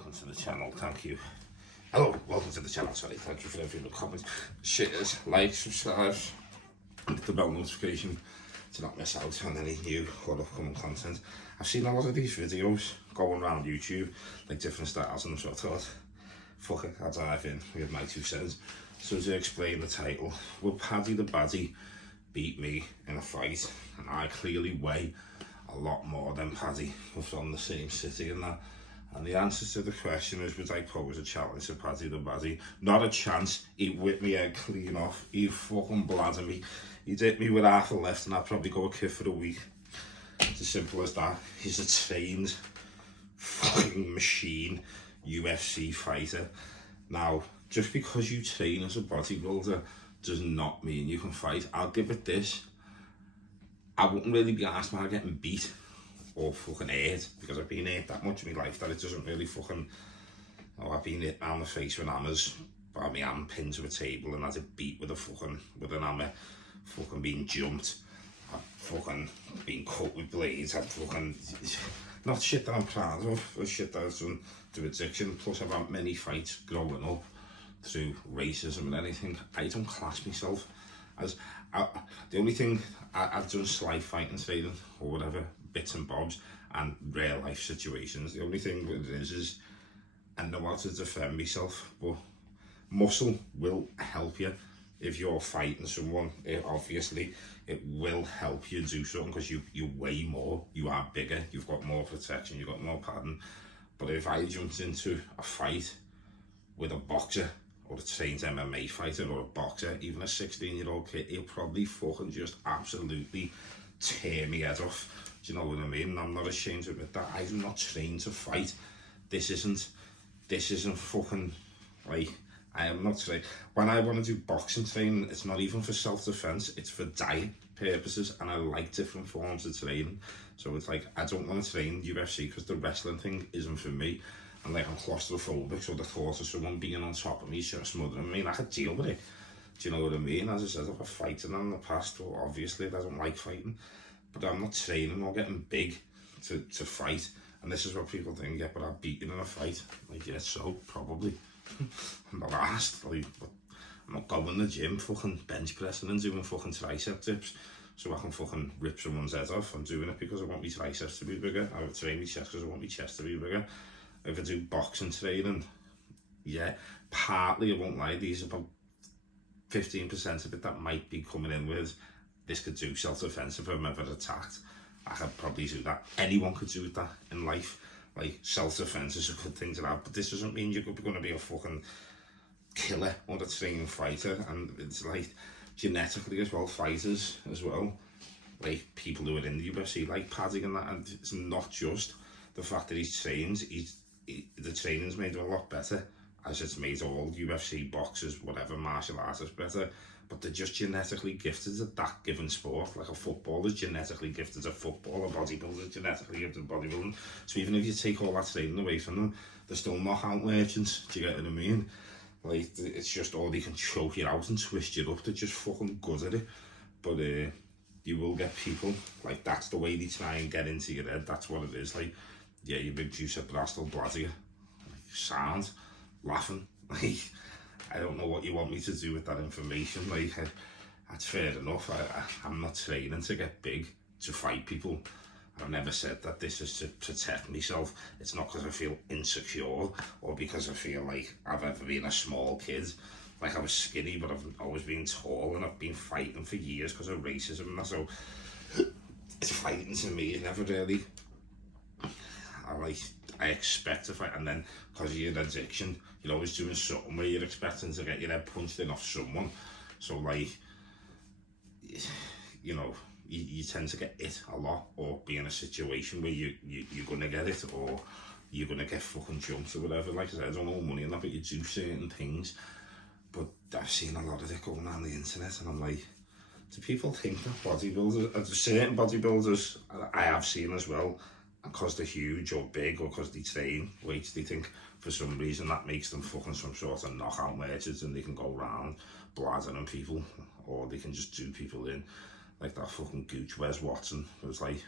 welcome to the channel, thank you. Hello, welcome to the channel, sorry, thank you for every comment, shares, likes, subscribes, and hit the bell notification to not miss out on any new or upcoming content. I've seen a lot of these videos going around YouTube, like different styles, and so I thought, fuck it, I'll dive in with my 2 cents. So to explain the title, will Paddy the Baddy beat me in a fight? And I clearly weigh a lot more than Paddy. We're from the same city and that. And the answer to the question is, would I pose a challenge to Paddy the Baddy? Not a chance. He'd whip me head clean off. He'd fucking bladder me. He'd hit me with half a left and I'd probably go a kid for a week. It's as simple as that. He's a trained fucking machine UFC fighter. Now, just because you train as a bodybuilder does not mean you can fight. I'll give it this. I wouldn't really be asked about getting beat or fucking hurt, because I've been hurt that much in my life that it doesn't really fucking, I've been hit around the face with hammers by my hand pinned to a table and had it beat with an hammer, fucking being jumped, I've fucking been cut with blades, I've fucking, not shit that I'm proud of, or shit that I've done to addiction. Plus I've had many fights growing up through racism and anything. I don't class myself as, the only thing, I've done slight fighting training or whatever, bits and bobs, and real life situations. The only thing with it is I know how to defend myself, but muscle will help you. If you're fighting someone, obviously it will help you do something, because you weigh more, you are bigger, you've got more protection, you've got more padding. But if I jumped into a fight with a boxer, or a trained MMA fighter, or a boxer, even a 16-year-old kid, he'll probably fucking just absolutely tear me head off. Do you know what I mean? I'm not ashamed to admit that. I'm not trained to fight. This isn't fucking, like, I am not trained. When I want to do boxing training, it's not even for self-defense, it's for diet purposes, and I like different forms of training. So it's like, I don't want to train UFC because the wrestling thing isn't for me. And like, I'm claustrophobic, so the thought of someone being on top of me, smothering me, and I could deal with it. Do you know what I mean? As I said, I've fighting in the past, well, obviously I don't like fighting, but I'm not training or getting big to fight. And this is what people think, yeah, but I've beaten in a fight. Like, yeah, so, probably. I'm not asked, like, but I'm not going to the gym fucking bench pressing and doing fucking tricep dips so I can fucking rip someone's head off. I'm doing it because I want my triceps to be bigger. I would train my chest because I want my chest to be bigger. If I do boxing training, yeah, partly, I won't lie, these are about 15% of it that might be coming in with, this could do self-defense if I'm ever attacked. I could probably do that. Anyone could do that in life. Like, self-defense is a good thing to have, but this doesn't mean you're going to be a fucking killer or a trained fighter. And it's like, genetically as well, fighters as well, like people who are in the UFC, like Paddy and that, and it's not just the fact that he's trained, the training's made him a lot better, as it's made all UFC boxers, whatever, martial artists better, but they're just genetically gifted at that given sport. Like a footballer's genetically gifted at football, a bodybuilder's genetically gifted at bodybuilding. So even if you take all that training away from them, they're still knockout merchants, do you get what I mean? Like, it's just, all they can choke you out and twist you up, they're just fucking good at it. But you will get people, like, that's the way they try and get into your head, that's what it is. Like, yeah, you big juice of blast will bladder you. Like, sound, laughing, like, I don't know what you want me to do with that information. Like, that's fair enough. I'm not training to get big, to fight people. I've never said that this is to protect myself. It's not because I feel insecure or because I feel like I've ever been a small kid. Like, I was skinny, but I've always been tall, and I've been fighting for years because of racism and that. So it's fighting to me, it never really, I expect to fight, and then because of your addiction, you're always doing something where you're expecting to get your head punched in off someone. So, like, you know, you tend to get hit a lot, or be in a situation where you're gonna get it, or you're gonna get fucking jumped or whatever. Like I said, I don't know money on that, but you do certain things. But I've seen a lot of it going on the internet, and I'm like, do people think that bodybuilders, certain bodybuilders I have seen as well, because they're huge or big, or because they train weights, they think for some reason that makes them fucking some sort of knockout merchants, and they can go around bladdering people, or they can just do people in. Like that fucking gooch Wes Watson was like,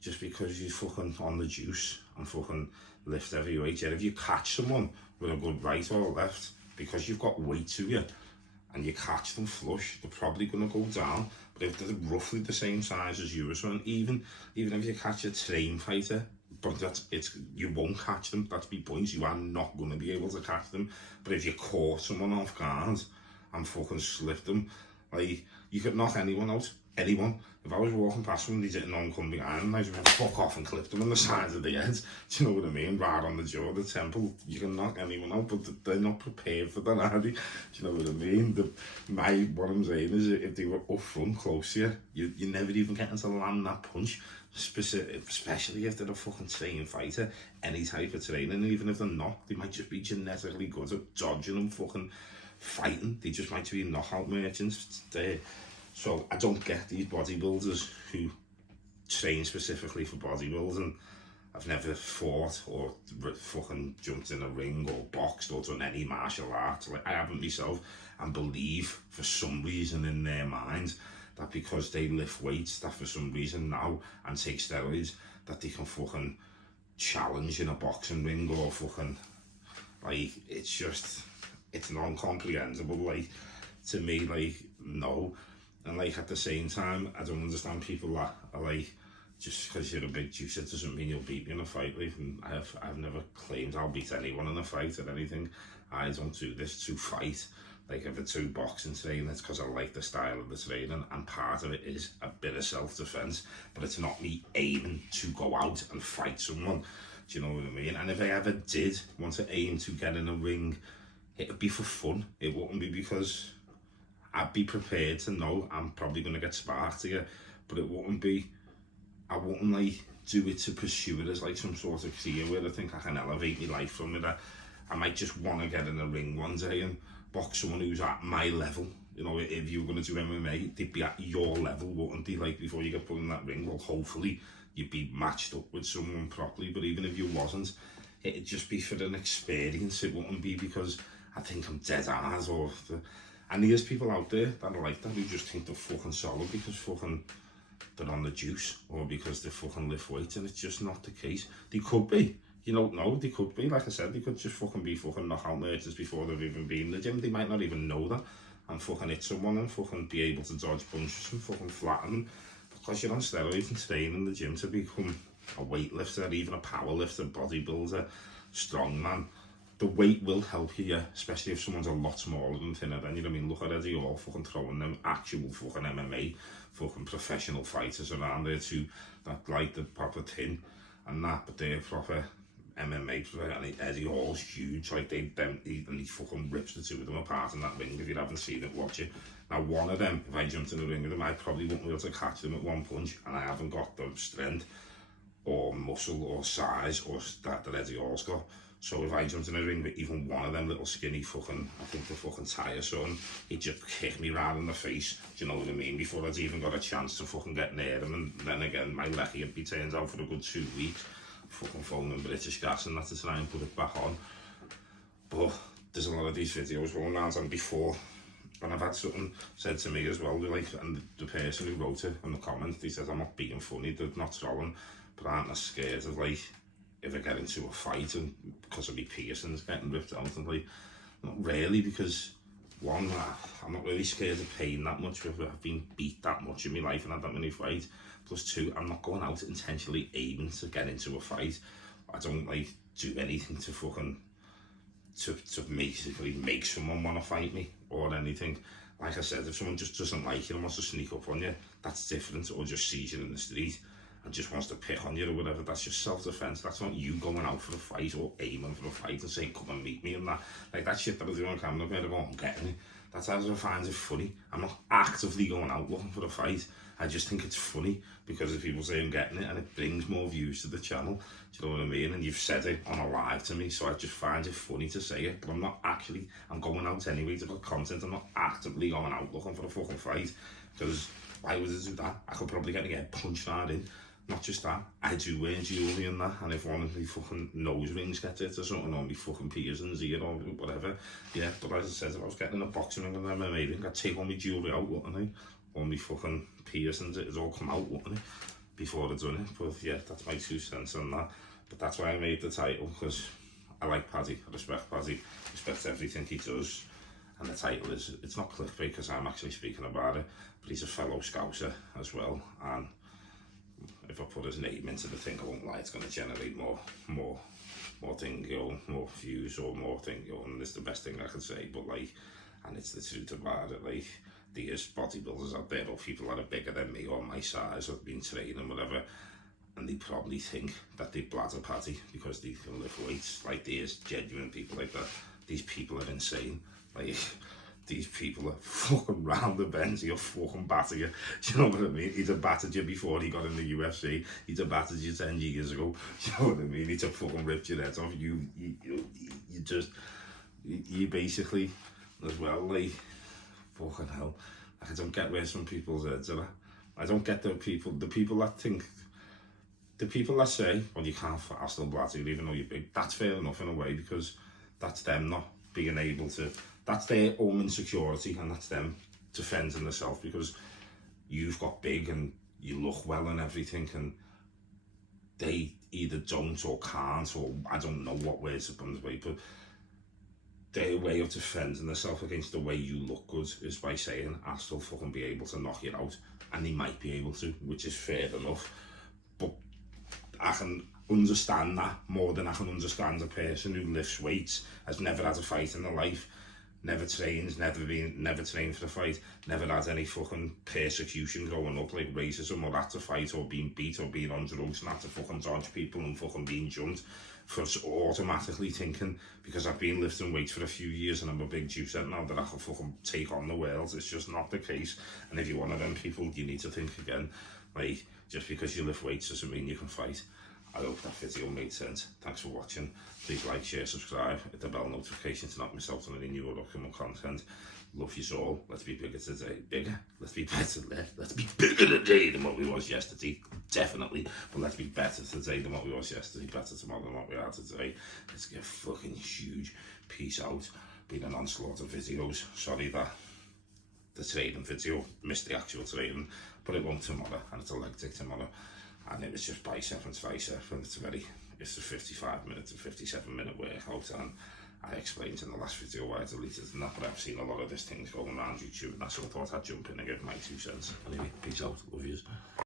just because you're fucking on the juice and fucking lift heavy weight. Yeah, if you catch someone with a good right or left, because you've got weight to you, and you catch them flush, they're probably going to go down. But if they're roughly the same size as you or something, even if you catch a trained fighter, but you won't catch them. That's my point. You are not going to be able to catch them. But if you caught someone off guard and fucking slipped them, like, you could knock anyone out. Anyone. If I was walking past someone, they didn't know I'm coming behind them, I just went fuck off and clip them on the sides of the head. Do you know what I mean? Right on the jaw, the temple. You can knock anyone out, but they're not prepared for that, are they? Do you know what I mean? What I'm saying is, if they were up front, close to you, you never even getting to land that punch. Especially if they're a fucking trained fighter, any type of training, even if they're not, they might just be genetically good at dodging and fucking fighting. They just might be knockout merchants. So I don't get these bodybuilders who train specifically for bodybuilding. I've never fought or fucking jumped in a ring or boxed or done any martial arts. Like, I haven't myself, and believe for some reason in their mind that because they lift weights, that for some reason now, and take steroids, that they can fucking challenge in a boxing ring or fucking, like, it's non-comprehensible, like, to me, like, no. And like, at the same time, I don't understand people that are like, just because you're a big juicer doesn't mean you'll beat me in a fight. Like, I've never claimed I'll beat anyone in a fight or anything. I don't do this to fight. Like, if it's to boxing training, it's because I like the style of the training, and part of it is a bit of self-defense, but it's not me aiming to go out and fight someone. Do you know what I mean? And if I ever did want to aim to get in a ring, it'd be for fun. It wouldn't be because I'd be prepared to know I'm probably going to get sparked here, but it wouldn't be, I wouldn't like do it to pursue it as like some sort of career where I think I can elevate my life from it. I might just want to get in a ring one day and box someone who's at my level. You know, if you were going to do MMA, they'd be at your level, wouldn't they? Like, before you get put in that ring, well, hopefully you'd be matched up with someone properly, but even if you wasn't, it'd just be for an experience. It wouldn't be because I think I'm dead ass or... And there's people out there that are like that, who just think they're fucking solid because fucking they're on the juice, or because they fucking lift weights, and it's just not the case. They could be, you don't know, they could be, like I said, they could just fucking be fucking knockout merchants before they've even been in the gym. They might not even know that, and fucking hit someone and fucking be able to dodge punches and fucking flatten them, because you're on steroids and staying in the gym to become a weightlifter, even a powerlifter, bodybuilder, strongman. The weight will help you, yeah, especially if someone's a lot smaller and thinner. Then, you know what I mean? Look at Eddie Hall fucking throwing them actual fucking MMA, fucking professional fighters around there too, that like the proper tin and that, but they're proper MMA, and Eddie Hall's huge, like he fucking rips the two of them apart in that ring. If you haven't seen it, watch it. Now, one of them, if I jumped in the ring with them, I probably wouldn't be able to catch them at one punch, and I haven't got the strength or muscle or size or that Eddie Hall's got. So if I jumped in a ring with even one of them little skinny fucking, I think the fucking tire son, he'd just kick me right in the face, do you know what I mean, before I'd even got a chance to fucking get near him. And then again, my lecky would be turned out for a good 2 weeks, fucking phoning British Gas and that to try and put it back on. But there's a lot of these videos going around, and before, and I've had something said to me as well, like, and the person who wrote it in the comments, he says, I'm not being funny, they're not trolling, but aren't as scared of, like, if I get into a fight and because of my piercings getting ripped out, and like, not really, because one, I'm not really scared of pain that much. I've been beat that much in my life and had that many fights. Plus two, I'm not going out intentionally aiming to get into a fight. I don't like do anything to fucking to basically make someone want to fight me or anything. Like I said, if someone just doesn't like you and wants to sneak up on you, that's different, or just sees you in the street and just wants to pick on you or whatever, that's just self-defense. That's not you going out for a fight or aiming for a fight and saying, come and meet me and that. Like, that shit that I do on camera, I'm going, I'm getting it. That's how I find it funny. I'm not actively going out looking for a fight. I just think it's funny because if people say I'm getting it, and it brings more views to the channel, do you know what I mean? And you've said it on a live to me, so I just find it funny to say it, but I'm not actually, I'm going out anyway to put content. I'm not actively going out looking for a fucking fight, because why would I do that? I could probably get punched right in. Not just that, I do wear jewellery and that, and if one of my fucking nose rings gets it or something, or my fucking piercings here or whatever, yeah, but as I said, if I was getting in a boxing ring and an MMA ring, I'd take all my jewellery out, wouldn't I? All my fucking piercings, it'd all come out, wouldn't it? before I'd done it, but yeah, that's my 2 cents on that. But that's why I made the title, because I like Paddy, I respect Paddy, respect everything he does. And the title is, it's not clickbait because I'm actually speaking about it, but he's a fellow Scouser as well, and if I put his name into the thing, I won't lie, it's going to generate more thing, you know, more views or more thing, you know, and it's the best thing I can say. But like, and it's the truth about it, like, there's bodybuilders out there or people that are bigger than me or my size or been training whatever, and they probably think that they bladder Paddy because they can lift weights. Like, there's genuine people like that. These people are insane. Like, these people are fucking round the bends, he'll fucking batter you. Do you know what I mean? He'd have battered you before he got in the UFC. He'd have battered you 10 years ago. Do you know what I mean? He'd have fucking ripped your head off. You basically, as well, like, fucking hell. Like, I don't get where some people's heads are at. I don't get the people that think, the people that say, well, you can't, I'll still bladder you even though you're big. That's fair enough in a way, because that's them not being able to, that's their own insecurity, and that's them defending themselves because you've got big and you look well and everything, and they either don't or can't, or I don't know what words to put in the way, but their way of defending themselves against the way you look good is by saying, I'll still fucking be able to knock you out, and they might be able to, which is fair enough, but I can understand that more than I can understand a person who lifts weights, has never had a fight in their life, never trains, never trained for a fight, never had any fucking persecution growing up, like racism or had to fight or being beat or being on drugs and had to fucking dodge people and fucking being jumped, for automatically thinking, because I've been lifting weights for a few years and I'm a big juicer now, that I can fucking take on the world. It's just not the case. And if you're one of them people, you need to think again. Like, just because you lift weights doesn't mean you can fight. I hope that video made sense. Thanks for watching. Please like, share, subscribe, hit the bell notification to not miss out on any new or upcoming content. Love you all. Let's be bigger today. Bigger? Let's be better. Let's be bigger today than what we was yesterday. Definitely. But let's be better today than what we was yesterday. Better tomorrow than what we are today. Let's get fucking huge. Peace out. Been an onslaught of videos. Sorry that the training video missed the actual training, but it won't tomorrow, and it's a leg day tomorrow. And it was just bicep and tricep, and it's a 55 minute to 57 minute workout, and I explained in the last video why I deleted it and that, but I've seen a lot of these things going around YouTube, and that's what I thought I'd jump in and give my 2 cents. Anyway, peace out, love yous.